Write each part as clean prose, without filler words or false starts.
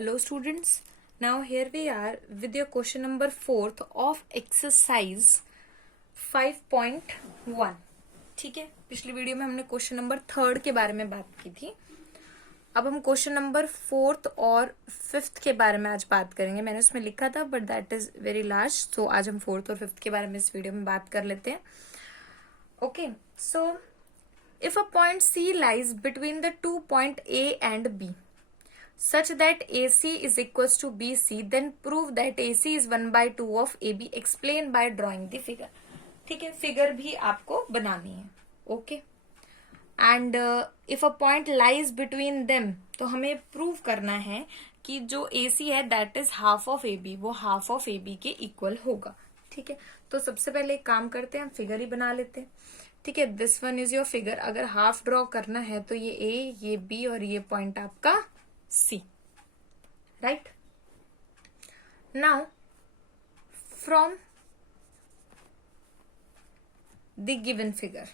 Hello students, now here we are with your question number 4th of exercise 5.1. ठीक है, पिछली video में हमने क्वेश्चन नंबर 3rd के बारे में बात की थी. अब हम क्वेश्चन नंबर 4th और 5th के बारे में आज बात करेंगे. मैंने उसमें लिखा था but that is very large, so आज हम 4th और 5th के बारे में इस वीडियो में बात कर लेते हैं. Okay, so if a point C lies between the 2 point A and B such that AC is equals to BC, then prove that AC is 1/2 of AB. Explain by drawing the figure. ठीक है, figure भी आपको बनानी है. Okay, and if a point lies between them, तो हमें prove करना है कि जो AC है that is half of AB, वो हाफ ऑफ AB के इक्वल होगा. ठीक है, तो सबसे पहले एक काम करते हैं, हम फिगर ही बना लेते हैं. ठीक है, this one is your figure. अगर हाफ ड्रॉ करना है तो ये A, ये B और ये पॉइंट आपका C. Right, now from the given figure,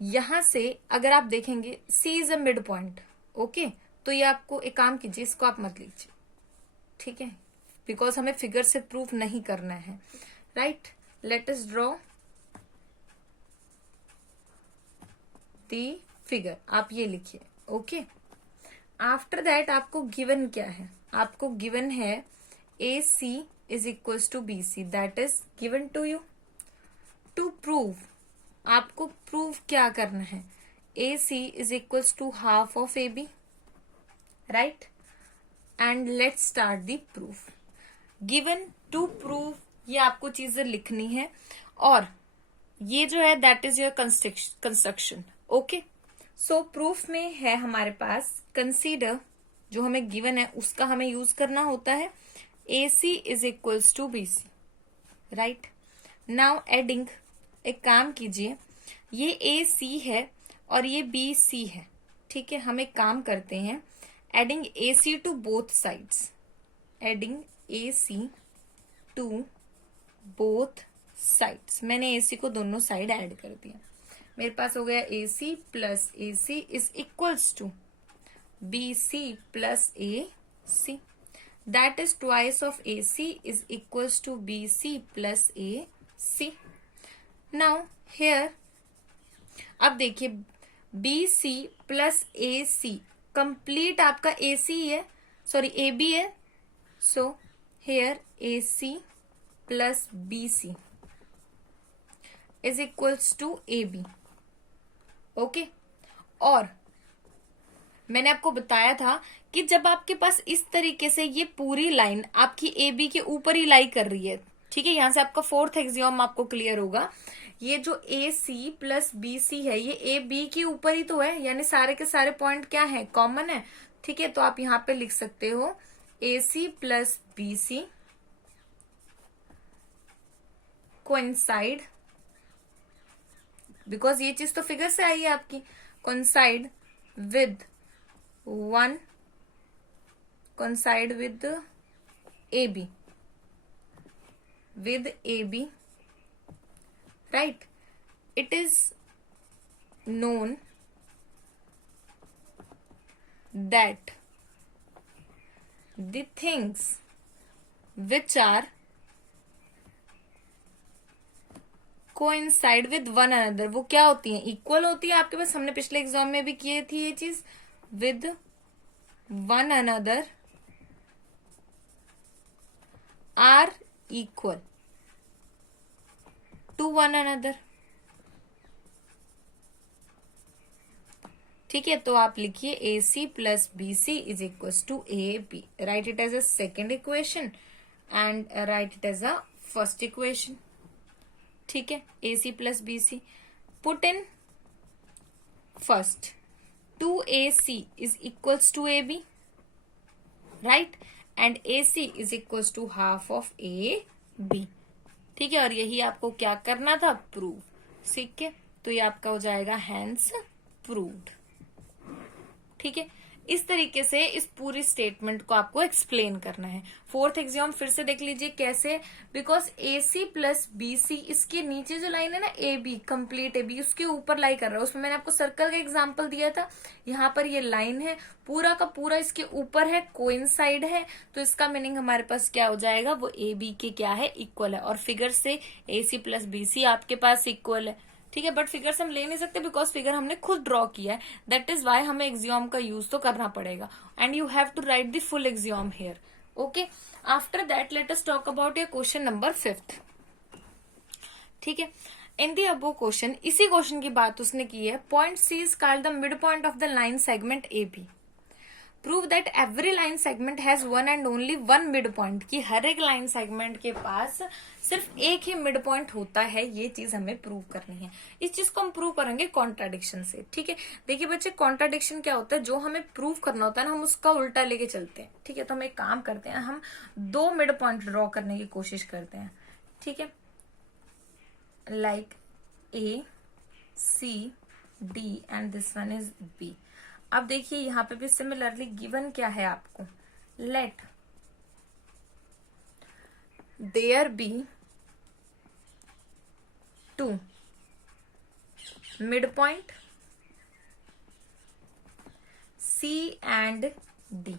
यहां से अगर आप देखेंगे C is a mid point. Okay, तो ये आपको एक काम कीजिए, इसको आप मत लीजिए. ठीक है, बिकॉज हमें फिगर से प्रूफ नहीं करना है. Right, let us draw the figure. आप ये लिखिए. ओके, आफ्टर दैट आपको गिवन क्या है? आपको गिवन है AC is equals to BC, that is given to you. To prove, आपको प्रूव क्या करना है? AC is equals to half of AB. Right, and let's start the proof. Given to prove, ये आपको चीजें लिखनी है और ये जो है that is your construction. Okay, so proof में है हमारे पास कंसीडर, जो हमें गिवन है उसका हमें यूज करना होता है AC is equals to BC. Right, now adding, एक काम कीजिए, ये AC है और ये BC है. ठीक है, हम एक काम करते हैं, adding AC to both sides. Adding AC to both sides. मैंने AC को दोनों साइड ऐड कर दिया. मेरे पास हो गया AC plus AC is equals to BC plus AC. That is twice of AC is equals to BC plus AC. Now here अब देखिए, BC प्लस AC कंप्लीट आपका AC है, सॉरी AB है. So here AC plus BC is equals to AB. Okay, और मैंने आपको बताया था कि जब आपके पास इस तरीके से ये पूरी लाइन आपकी AB के ऊपर ही लाई कर रही है. ठीक है, यहां से आपका 4th एक्सियोम आपको क्लियर होगा. ये जो AC प्लस BC है ये AB के ऊपर ही तो है, यानी सारे के सारे पॉइंट क्या है? कॉमन है. ठीक है, तो आप यहां पे लिख सकते हो AC plus BC coincide, because ये चीज तो फिगर से आई है आपकी, coincide with AB, with AB. Right, it is known that the things which are coincide with one another, वो क्या होती हैं? इक्वल होती है. आपके पास हमने पिछले एग्जाम में भी किए थी ये चीज. with one another are equal to one another. ठीक है, तो आप लिखिए AC plus BC is equal to AB. Write it as a second equation and write it as a first equation. ठीक है, AC plus BC put in first. 2AC is equals to AB, right, and AC is equals to half of AB. ठीक है, और यही आपको क्या करना था? प्रूव. ठीक है, तो ये आपका हो जाएगा हैंस प्रूव्ड. ठीक है, इस तरीके से इस पूरी स्टेटमेंट को आपको एक्सप्लेन करना है। फोर्थ एग्जाम फिर से देख लीजिए कैसे, because A C plus B C, इसके नीचे जो लाइन है ना A B, complete A B, उसके ऊपर लाई कर रहा है। उसमें मैंने आपको सर्कल का एग्जांपल दिया था, यहाँ पर ये लाइन है पूरा का पूरा इसके ऊपर है, कोइंसाइड है, तो इसका मीनिंग हमारे पास क्या हो जाएगा, वो ए बी के क्या है, इक्वल है। और फिगर से ए सी प्लस बी सी आपके पास इक्वल है, ठीक है। बट फिगर से हम ले नहीं सकते बिकॉज फिगर हमने खुद ड्रॉ किया है, दैट इज वाई हमें एक्सियोम का यूज तो करना पड़ेगा, and you have to write the full axiom here. Okay, after that let us talk about your question number 5, ठीक है। इन दी अबो क्वेश्चन, इसी क्वेश्चन की बात उसने की है, point C is called the mid point of the line segment A B. Prove that every line segment has one and only one mid point, कि हर एक लाइन सेगमेंट के पास सिर्फ एक ही मिड पॉइंट होता है, ये चीज हमें प्रूव करनी है। इस चीज को हम प्रूव करेंगे कॉन्ट्राडिक्शन से, ठीक है। देखिए बच्चे, कॉन्ट्राडिक्शन क्या होता है, जो हमें प्रूव करना होता है ना, हम उसका उल्टा लेके चलते हैं, ठीक है। तो हम एक काम करते हैं, हम दो मिड पॉइंट ड्रॉ करने की कोशिश करते हैं, ठीक है, like A C D and this one is B. अब देखिए यहां पे भी सिमिलरली गिवन क्या है आपको, let there be two mid point C and D,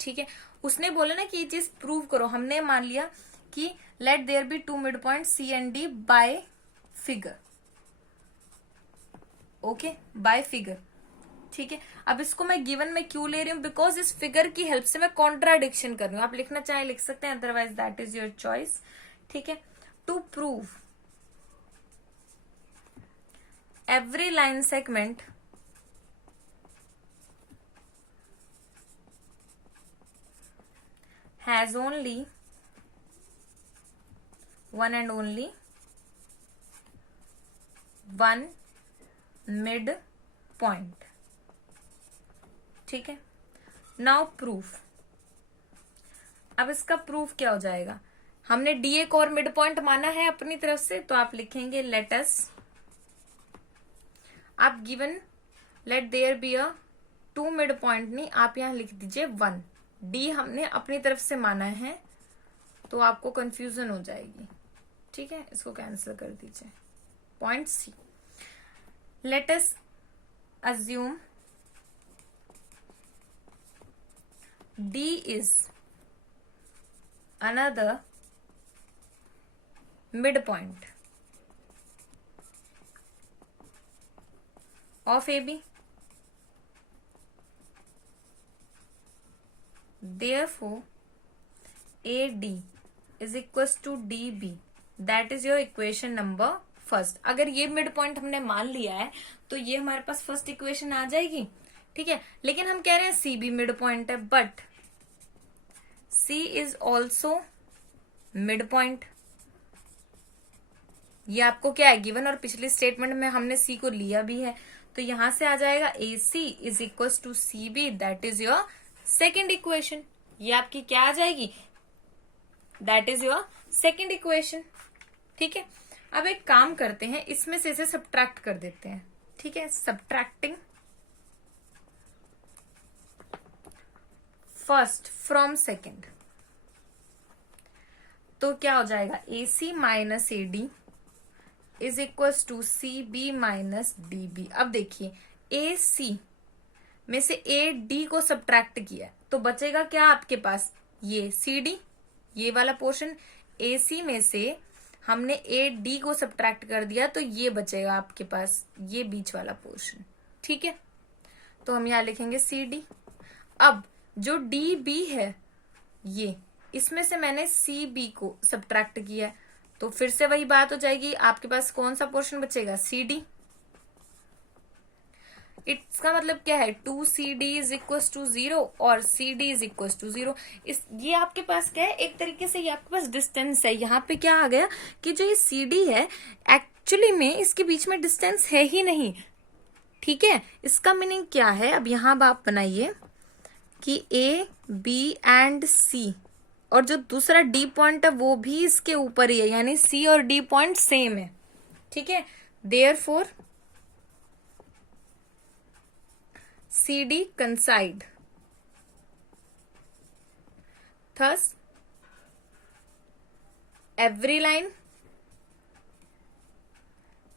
ठीक है। उसने बोला ना कि ये चीज प्रूव करो, हमने मान लिया कि let there be two mid point C and D by figure, okay, by figure, ठीक है। अब इसको मैं गिवन में क्यों ले रही हूं, बिकॉज इस फिगर की हेल्प से मैं कॉन्ट्राडिक्शन कर रही हूं। आप लिखना चाहे लिख सकते हैं, otherwise that is your choice, ठीक है। To prove every line segment has only one and only one mid point, ठीक है। नाउ प्रूफ, अब इसका प्रूफ क्या हो जाएगा, हमने डी एक और मिड पॉइंट माना है अपनी तरफ से, तो आप लिखेंगे लेट अस, आप given let there be a two mid point, नहीं आप यहां लिख दीजिए वन, डी हमने अपनी तरफ से माना है, तो आपको कंफ्यूजन हो जाएगी, ठीक है। इसको कैंसिल कर दीजिए, point C, let us assume D is another midpoint of AB. Therefore, AD is equals to DB. That is your equation number first. अगर ये मिड पॉइंट हमने मान लिया है तो ये हमारे पास फर्स्ट इक्वेशन आ जाएगी, ठीक है। लेकिन हम कह रहे हैं सी भी मिड पॉइंट है, but C is also mid point, ये आपको क्या है गिवन, और पिछली स्टेटमेंट में हमने सी को लिया भी है, तो यहां से आ जाएगा A C is equal to C B, that is your second equation. ये आपकी क्या आ जाएगी, that is your second equation, ठीक है। अब एक काम करते हैं, इसमें से इसे सब्ट्रैक्ट कर देते हैं, ठीक है। सब्ट्रैक्टिंग फर्स्ट फ्रॉम सेकेंड, तो क्या हो जाएगा, A C minus A D is equal to C B minus D B. अब देखिए ए सी में से ए डी को सब्ट्रैक्ट किया, तो बचेगा क्या आपके पास, ये सी डी, ये वाला पोर्शन। ए सी में से हमने ए डी को सब्ट्रैक्ट कर दिया, तो ये बचेगा आपके पास ये बीच वाला पोर्शन, ठीक है। तो हम यहां लिखेंगे सी डी। अब जो डी बी है, ये इसमें से मैंने सी बी को सब्ट्रैक्ट किया, तो फिर से वही बात हो जाएगी, आपके पास कौन सा पोर्शन बचेगा, सी डी। इसका मतलब क्या है, two C D is equal to 0 और C D is equal to 0। ये आपके पास क्या है, एक तरीके से ये आपके पास डिस्टेंस है। यहाँ पे क्या आ गया कि जो ये सी डी है, एक्चुअली में इसके बीच में डिस्टेंस है ही नहीं, ठीक है। इसका मीनिंग क्या है, अब यहां आप बनाइए कि ए बी एंड सी, और जो दूसरा डी पॉइंट है वो भी इसके ऊपर ही है, यानी सी और डी पॉइंट सेम है, ठीक है। Therefore CD coincide. Thus, every line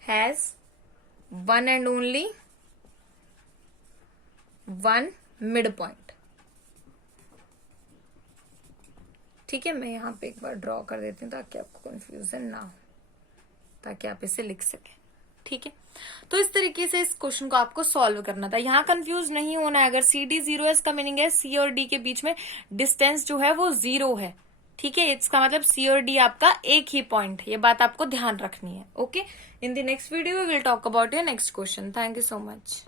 has one and only one midpoint. ठीक है, मैं यहाँ पे एक बार ड्रॉ कर देती हूँ ताकि आपको कंफ्यूजन ना हो, ताकि आप इसे लिख सकें. ठीक है, तो इस तरीके से इस क्वेश्चन को आपको सॉल्व करना था. यहाँ कंफ्यूज नहीं होना है. अगर CD 0 है, इसका मीनिंग है C और D के बीच में डिस्टेंस जो है वो 0 है. ठीक है, इसका मतलब C और D आपका एक ही पॉइंट है. ये बात आपको ध्यान रखनी है. Okay, in the next video we will talk about your next question. Thank you so much.